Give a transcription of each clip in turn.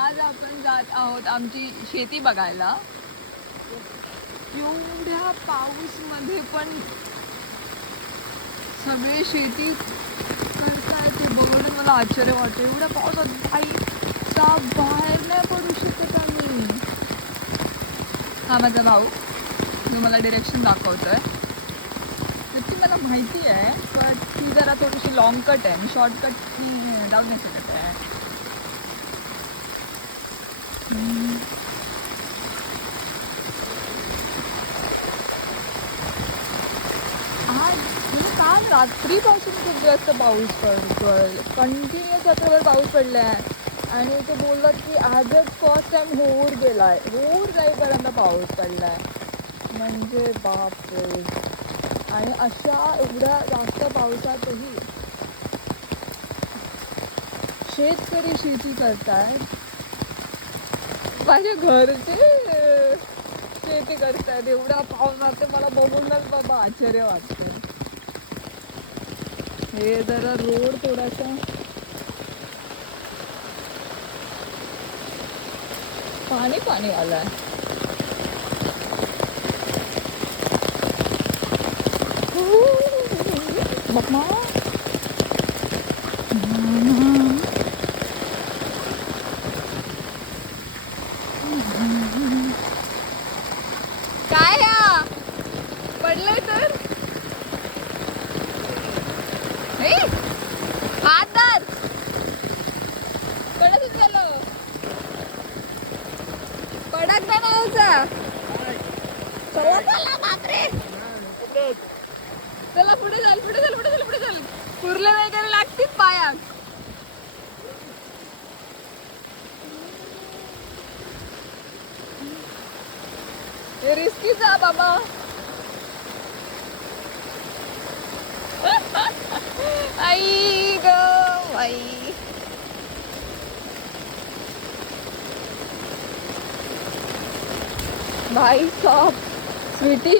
आज आपण जात आहोत आमची शेती बघायला. एवढ्या पाऊस मध्ये पण सगळे शेती करतायत ते बघून मला आश्चर्य वाटतं. एवढ्या पावसात बाहेर नाही पडू शकत आम्ही. हा माझा भाऊ जो मला डिरेक्शन दाखवतोय. त्याची मला माहिती आहे पण ती जरा थोडीशी लॉंग कट आहे. मी शॉर्टकट जाऊ नाही शकत आहे. आज म्हणजे काल रात्रीपासून खूप जास्त पाऊस पडतोय. कंटिन्युअस रात्रभर पाऊस पडलाय आणि ते बोललात की आजच फर्स्ट टाइम होऊर गेलाय. होऊर जाईपर्यंत पाऊस पडलाय म्हणजे बापरे. आणि अशा एवढ्या जास्त पावसातही शेतकरी शेती करतायत. माझे घरचे शेती करतायत एवढ्या पावसात. मला बघूनच बाबा आश्चर्य वाटते. हे जरा रोड थोडासा पाणी आलाय. बाबा काय पडलंय तर हातात पडतच गेलं. पडत नाही. बापरे. चला पुढे चाल. कुर्ले वगैरे लागतील पायात. हे रिस्कीचा बाबा. आई ग आई. भाई साहब स्वीटी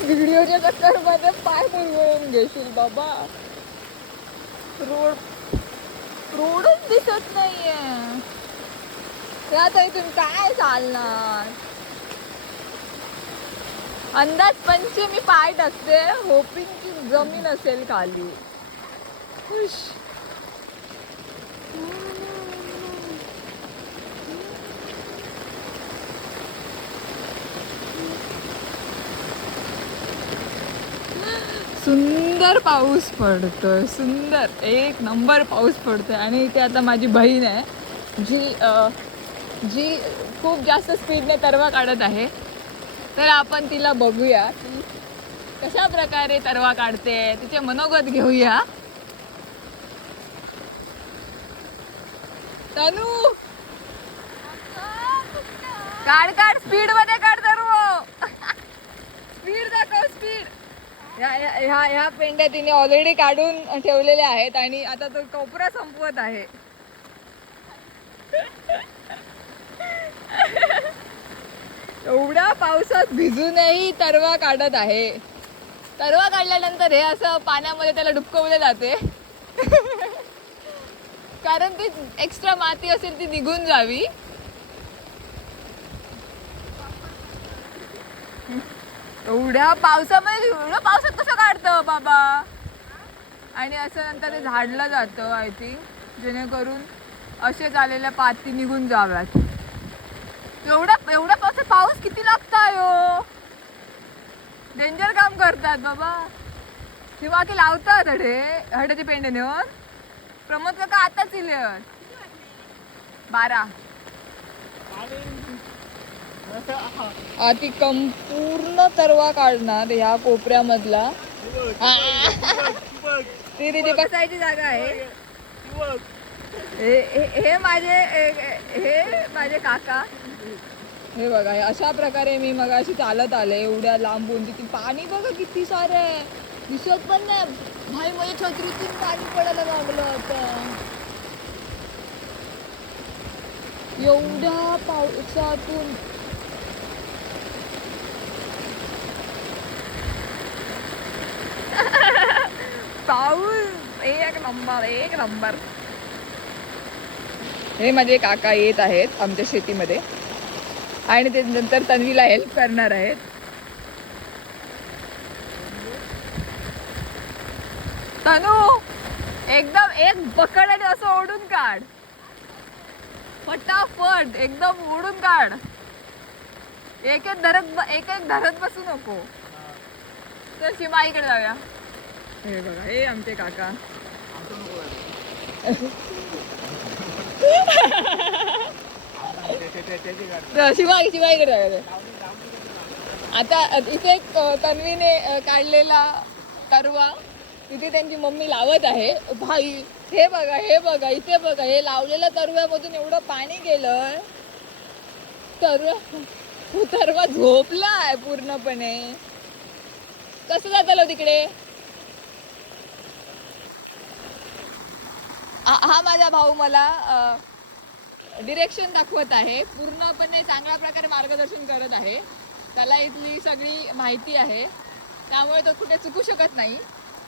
व्हिडिओच्या चक्कर मध्ये पाय मुरगळून घेशील बाबा. रोडच दिसत नाहीये. त्यात इथून काय चालणार. अंदाज पंचे मी पाय टाकते होपिंग की जमीन असेल खाली. खुश. सुंदर पाऊस पडतोय. सुंदर एक नंबर पाऊस पडतोय. आणि इथे आता माझी बहीण आहे जी खूप जास्त स्पीडने तरवा काढत आहे. तर आपण तिला बघूया की कशा प्रकारे तरवा काढते. तिचे मनोगत घेऊया. तनू काढ स्पीड मध्ये काढ तरव. स्पीड दाखव स्पीड. ह्या पेंड्या तिने ऑलरेडी काढून ठेवलेल्या आहेत आणि आता तो कोपरा संपवत आहे. एवढ्या पावसात भिजूनही तरवा काढत आहे. तरवा काढल्यानंतर हे असं पाण्यामध्ये त्याला डुबकवले जाते. कारण ती एक्स्ट्रा माती असेल ती निघून जावी. एवढ्या पावसात कसं काढतं बाबा. आणि असं नंतर ते झाडलं जातं आय थिंक जेणेकरून असेच आलेल्या पाती निघून जाव्यात. एवढा पाऊस किती लागताय हो. डेंजर काम करतात बाबा. किंवा की लावतात हड्याचे पेंडे नेऊन. प्रमोद काका आताच इले 12 आती संपूर्ण तरवा काढणार ह्या कोपऱ्यामधला. ती बसायची जागा आहे. हे माझे काका. हे बघा अशा प्रकारे मी मगाशी चालत आले एवढ्या लांबून. तिथे पाणी बघा किती सारं आहे. दिसत पण नाही भाई. माझ्या छत्रीतून पाणी पडायला लागलं आता. एवढ्या पावसातून पाऊस एक नंबर. हे माझे काका येत आहेत आमच्या शेतीमध्ये आणि ते नंतर तन्वीला हेल्प करणार आहेत. तनू एकदम एक पकडाने असं ओढून काढ, फटाफट एकदम ओढून काढ. एक एक धरत बसू नको. तर शिमाईकडे जाऊया. हे बघा हे आमचे काका. शिवाईकडे जाऊया. आता इथे तन्वीने काढलेला तरवा तिथे त्यांची मम्मी लावत आहे. भाई हे बघा हे बघा इथे बघा, हे लावलेल्या तरव्यामधून एवढं पाणी गेलं. तरवा झोपलाय पूर्णपणे. कसं जाताल तिकडे? हा माझा भाऊ मला डिरेक्शन दाखवत आहे, पूर्णपणे चांगल्या प्रकारे मार्गदर्शन करत आहे. त्याला इथली सगळी माहिती आहे, त्यामुळे तो कुठे चुकू शकत नाही.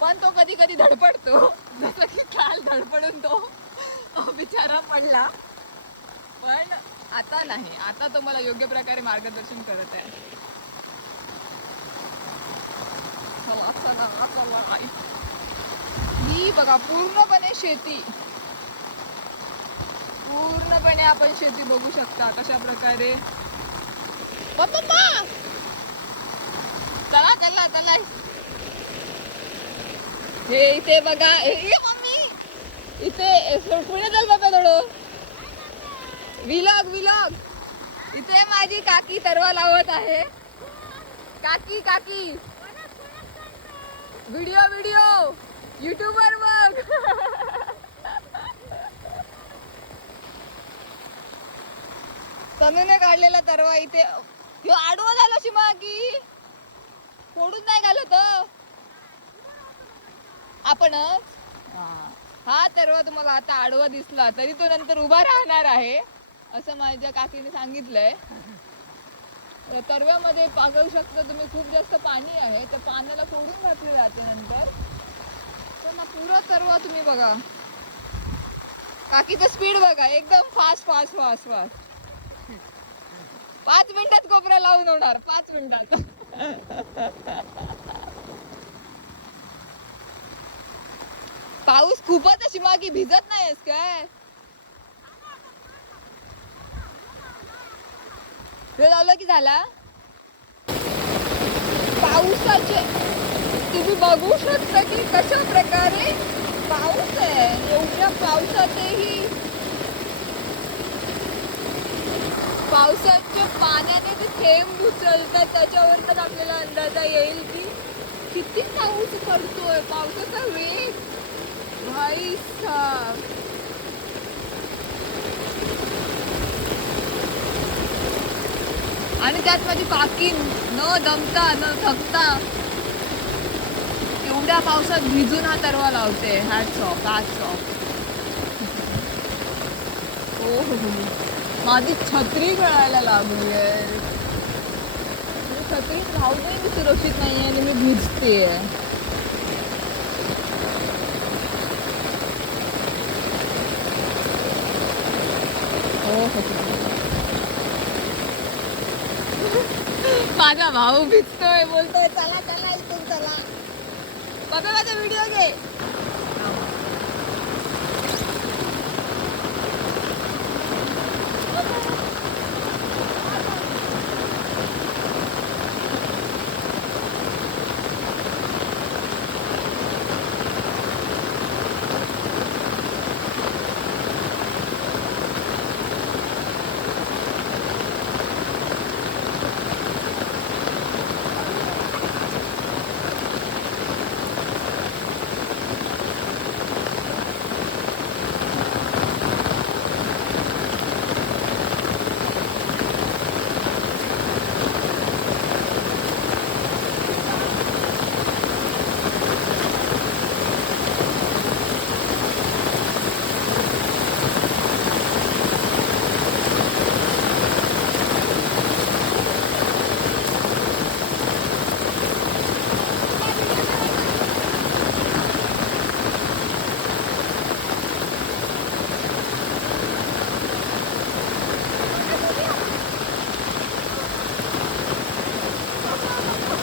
पण तो कधी कधी धडपडतो, जसं की काल धडपडून तो बिचारा पडला. पण आता नाही, आता तो मला योग्य प्रकारे मार्गदर्शन करत आहे. ही बघा पूर्णपणे शेती, पूर्णपणे आपण शेती बघू शकता कशा प्रकारे. चला चला चला. हे इथे बघा, मम्मी इथे पुढे चल बाबा थोडं. Vlog vlog. इथे माझी काकी तरवा लावत आहे. काकी काकी व्हिडिओ व्हिडिओ युट्यूबवर बघ. तनूने काढलेला तरवा इथे आडवा झाला. शिमा की फोडून नाही घालत आपणच. हा तरवा तुम्हाला आता आडवा दिसला तरी तो नंतर उभा राहणार आहे असं माझ्या काकीने सांगितलंय. तरव्यामध्ये पागळू शकता तुम्ही, खूप जास्त पाणी आहे तर पाण्याला फोडून घातले जाते नंतर. पण पुरा तरवा तुम्ही बघा, काकीचं स्पीड बघा एकदम फास्ट फास्ट फास्ट फास्ट. 5 मिनिटात कोपरा लावून होणार, 5 मिनिटात. पाऊस खूपच अशी मागी भिजत नाहीस काय? लावलं की झाला. पावसाचे तुम्ही बघू शकता की कशा प्रकारे पाऊस आहे. एवढ्या पावसातही पावसाच्या पाण्याने ते थेंब उचलतात, त्याच्यावरच आपल्याला अंदाजा येईल की किती पाऊस पडतोय. पावसाचा वेग भाई साहब. आणि त्यात माझी काकी न दमता न थकता एवढ्या पावसात भिजून हा तरवा लावते. Hats off hats off. हो माझी छत्री गळायला लागली आहे. छत्री धावणे मी सुरक्षित नाही आहे आणि मी भिजते. माझा भाऊ भिजतोय, बोलतोय चला चला इथून चला. बघा माझा व्हिडिओ घे.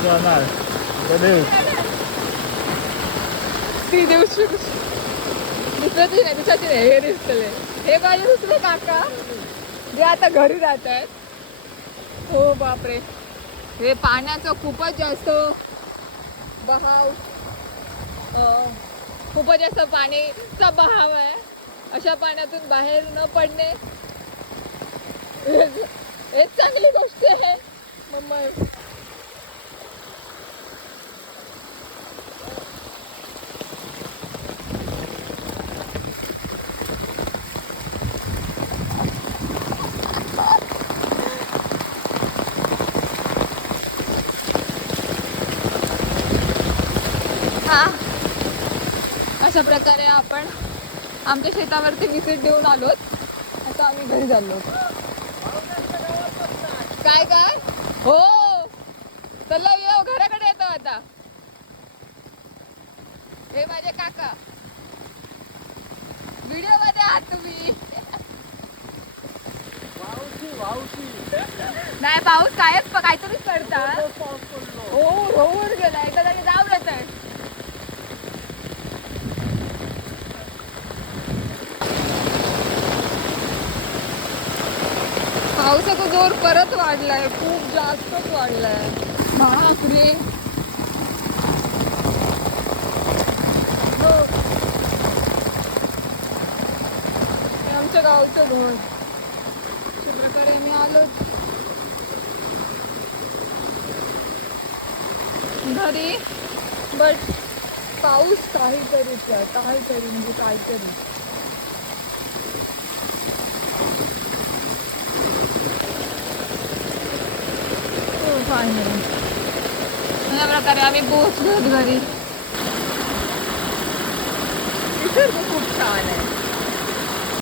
जाणार गणेश ती दिवशी दुसऱ्याची नाही दुसऱ्याची नाही हे दिसतले हे माझे दुसरे काका जे आता घरी राहत आहेत. हो बापरे हे पाण्याचं खूपच जास्त बहाव खूपच जास्त पाणीचा बहाव आहे. अशा पाण्यातून बाहेर न पडणे हेच चांगली गोष्ट आहे मुंबई. अशा प्रकारे आपण आमच्या शेतावरती विजिट देऊन आलोत. आता आम्ही घरी चाललो. काय काय हो चला येऊ घराकडे येतो आता. हे माझे काका व्हिडिओ मध्ये आहात तुम्ही. नाही पाऊस कायच काहीतरीच पडता. हो रोड गेला एका जागी जाऊ येत आहे. पावसाचा जोर परत वाढलाय खूप जास्तच वाढलाय. बापरे आमच्या गावचं घर अशा प्रकारे आम्ही आलो घरी. बट पाऊस काहीतरीच आहे काहीतरी म्हणजे काहीतरी. अशा प्रकारे आम्ही पोहोचलो घरी. निसर्ग खूप छान आहे.